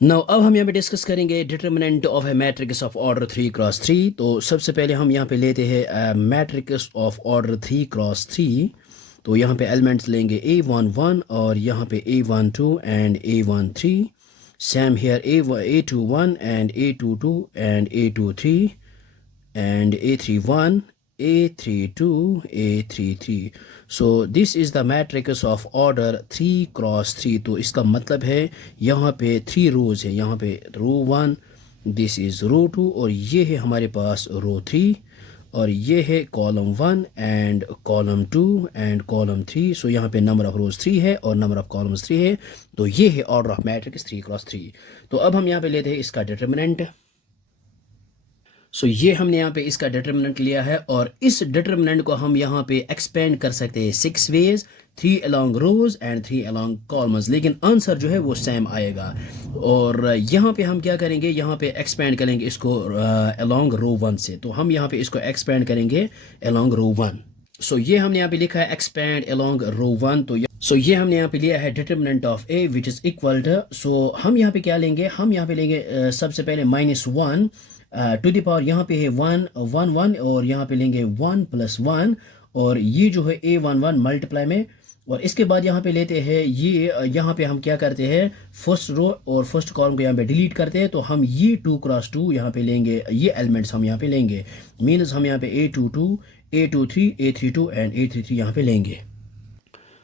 Now अब हम यहाँ पे डिस्कस करेंगे determinant of A matrix of order 3 cross 3। तो सबसे पहले हम यहाँ पे लेते हैं मैट्रिक्स ऑफ ऑर्डर 3 क्रॉस 3। तो यहाँ पे एलिमेंट्स लेंगे A11 और यहाँ पे A12 and A13। Same here A21 and A22 and A23 and A31, A32, A33. So this is the matrix of order 3 cross 3। तो इसका मतलब है यहाँ पे 3 रोज है, यहाँ पे रो 1, दिस इज़ रो 2 और ये है हमारे पास रो 3 और ये है column 1 and column 2 and column 3। सो यहाँ पे नंबर ऑफ रोज 3 है और नंबर ऑफ कॉलम्स 3 है। तो ये है ऑर्डर ऑफ मैट्रिक्स 3 क्रॉस 3। तो अब हम यहाँ पे लेते हैं इसका डिटर्मिनेंट। सो ये हमने यहाँ पे इसका डिटर्मिनेंट लिया है और इस डिटर्मिनेंट को हम यहाँ पे एक्सपेंड कर सकते हैं 6 ways, 3 along rows and 3 along columns, लेकिन आंसर जो है वो सेम आएगा। और यहाँ पे हम क्या करेंगे, यहाँ पे एक्सपेंड करेंगे इसको अलोंग रो 1 से। तो हम यहाँ पे इसको एक्सपेंड करेंगे अलोंग रो 1। सो ये हमने यहाँ पे लिखा है एक्सपेंड अलोंग रो 1। तो ये हमने यहाँ पे लिया है determinant of A which is equal to. So हम यहाँ पे क्या लेंगे, हम यहाँ पे लेंगे सबसे पहले -1 टू द पावर, यहाँ पे है 1 1 1 और यहाँ पे लेंगे 1 + 1 और ये जो है A11 मल्टीप्लाई में। और इसके बाद यहाँ पे लेते हैं ये, यहाँ पे हम क्या करते हैं, फर्स्ट रो और फर्स्ट कॉलम को यहाँ पे डिलीट करते हैं। तो हम ये 2 क्रॉस 2 यहाँ पे लेंगे, ये एलिमेंट्स हम यहाँ पे लेंगे। मीन्स हम यहाँ पे A22, A23, A32 and A33 यहाँ पे लेंगे।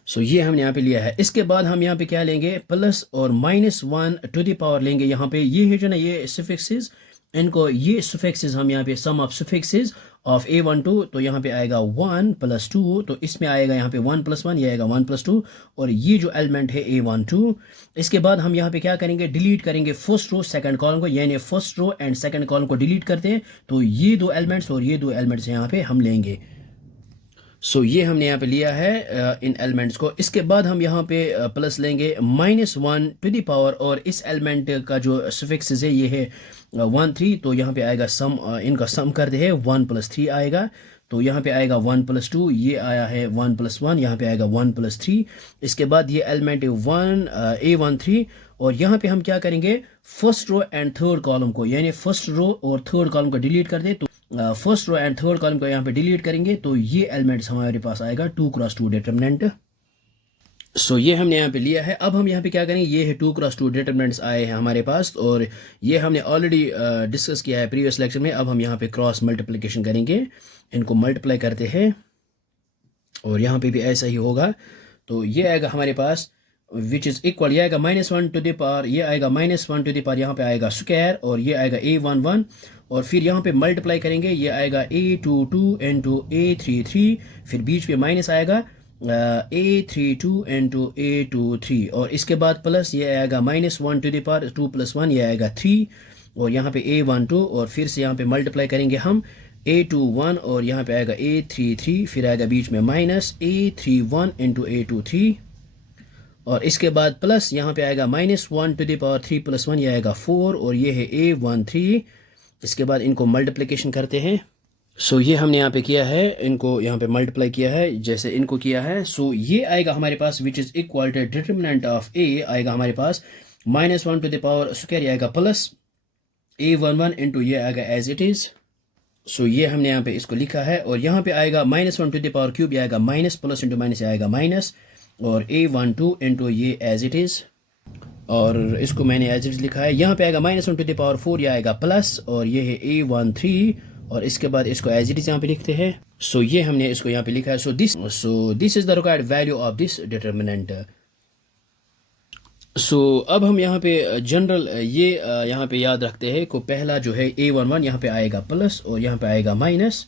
सो ये हमने यहाँ पे लिया है। इसके बाद हम यहाँ पे क्या लेंगे, प्लस और -1 टू द पावर लेंगे। यहाँ पे ये है जो ना, ये सफिक्सेस, इनको ये सफिक्सेस हम यहाँ पे सम ऑफ सफिक्सेस ऑफ A12। तो यहाँ पे आएगा 1 + 2, तो इसमें आएगा यहाँ पे 1 + 1, ये आएगा 1 + 2 और ये जो एलिमेंट है A12। इसके बाद हम यहाँ पे क्या करेंगे, डिलीट करेंगे फर्स्ट रो सेकंड कॉलम को, यानी first row and second column को डिलीट करते हैं। तो ये 2 एलिमेंट्स और ये 2 एलिमेंट्स यहाँ पे हम लेंगे। सो ये हमने यहाँ पे लिया है इन एलिमेंट्स को। इसके बाद हम यहाँ पे प्लस लेंगे -1 टू द पावर और इस एलिमेंट का जो सफिक्सेस है ये है 1 3। तो यहाँ पे आएगा सम, इनका सम करते हैं 1 + 3 आएगा। तो यहाँ पे आएगा 1 + 2, ये आया है 1 + 1, यहाँ पे आएगा 1 + 3। इसके बाद ये एलिमेंट है A13 और यहाँ पे हम क्या करेंगे, first row and third column को, यानी फर्स्ट रो और थर्ड कॉलम को डिलीट कर दे। तो first row and third column को यहाँ पे डिलीट करेंगे। तो ये एलिमेंट्स हमारे पास आएगा 2 क्रॉस 2 डिटर्मिनेंट। सो ये हमने यहाँ पे लिया है। अब हम यहाँ पे क्या करेंगे, ये है 2 क्रॉस 2 डिटर्मिनेंट्स आए हैं हमारे पास और ये हमने ऑलरेडी डिस्कस किया है प्रीवियस लेक्चर में। अब हम यहाँ पे क्रॉस मल्टीप्लिकेशन करेंगे, इनको मल्टीप्लाई करते हैं और यहाँ पे भी ऐसा ही होगा। तो ये आएगा हमारे पास विच इज़ इक्वल, ये आएगा -1 टू द पावर, ये आएगा -1 टू द पावर, यहाँ पे आएगा स्क्वायर और ये आएगा A11 और फिर यहाँ पे मल्टीप्लाई करेंगे, ये आएगा A22 इंटू A33, फिर बीच पे माइनस आएगा A32 इंटू A23 और इसके बाद प्लस ये आएगा -1 टू द पावर 2 + 1, ये आएगा 3 और यहाँ पे A12 और फिर से यहाँ पे मल्टीप्लाई करेंगे हम A21 और यहाँ पे आएगा A33, फिर आएगा बीच में माइनस A31 इंटू A23 और इसके बाद प्लस यहाँ पे आएगा -1 टू द पावर 3 + 1, ये आएगा 4 और ये है A13। इसके बाद इनको मल्टीप्लिकेशन करते हैं। सो ये हमने यहाँ पे किया है, इनको यहाँ पे मल्टीप्लाई किया है जैसे इनको किया है। सो ये आएगा हमारे पास which is equal to determinant of A आएगा हमारे पास -1 टू द पावर स्क्वायर आएगा प्लस A11 इंटू ये आएगा एज इट इज़। सो ये हमने यहाँ पे इसको लिखा है और यहाँ पे आएगा -1 टू द पावर क्यूब आएगा माइनस, प्लस इंटू माइनस आएगा माइनस और A12 इंटू ये एज इट इज़ और इसको मैंने एज इट इज़ लिखा है। यहाँ पे आएगा -1 टू द पावर 4, ये आएगा प्लस और ये है A13 और इसके बाद इसको एज इट इज़ यहाँ पे लिखते हैं। सो ये हमने इसको यहाँ पे लिखा है। So this is the required value of this determinant. So अब हम यहाँ पे जनरल ये यहाँ पे याद रखते हैं को पहला जो है A11 यहाँ पे आएगा प्लस और यहाँ पे आएगा माइनस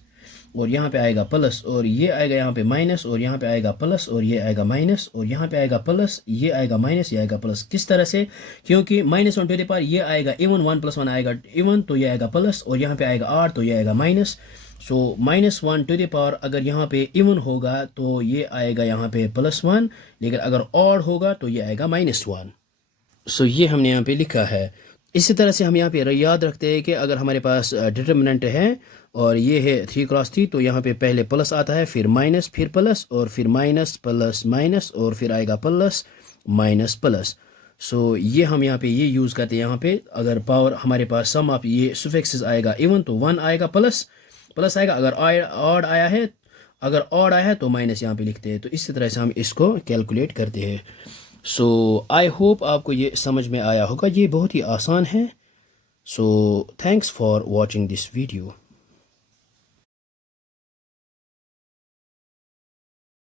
और यहाँ पे आएगा प्लस और ये आएगा यहाँ पे माइनस और यहाँ पे आएगा प्लस और ये आएगा माइनस और यहाँ पे आएगा प्लस, ये आएगा माइनस, ये आएगा प्लस। किस तरह से, क्योंकि -1 टू द पावर ये आएगा इवन, 1 + 1 आएगा इवन तो ये आएगा प्लस और यहाँ पे आएगा 8 तो ये आएगा minus. So -1 to the power अगर यहाँ पे इवन होगा तो ये आएगा यहाँ पे +1, लेकिन अगर ऑड होगा तो ये आएगा -1। सो ये हमने यहाँ पे लिखा है। इसी तरह से हम यहाँ पे याद रखते हैं कि अगर हमारे पास डिटर्मिनेंट है और ये है 3 क्रॉस 3 तो यहाँ पे पहले प्लस आता है, फिर माइनस, फिर प्लस और फिर माइनस प्लस माइनस और फिर आएगा प्लस माइनस प्लस। ये हम यहाँ पे ये यूज़ करते हैं। यहाँ पे अगर पावर हमारे पास सम ऑफ ये सुफिक्सेस आएगा इवन तो 1 आएगा, प्लस प्लस आएगा। अगर ऑड आया है, अगर ऑड आया है तो माइनस यहाँ पे लिखते हैं। तो इसी तरह से हम इसको कैलकुलेट करते हैं। आई होप आपको ये समझ में आया होगा। ये बहुत ही आसान है। Thanks for watching this video.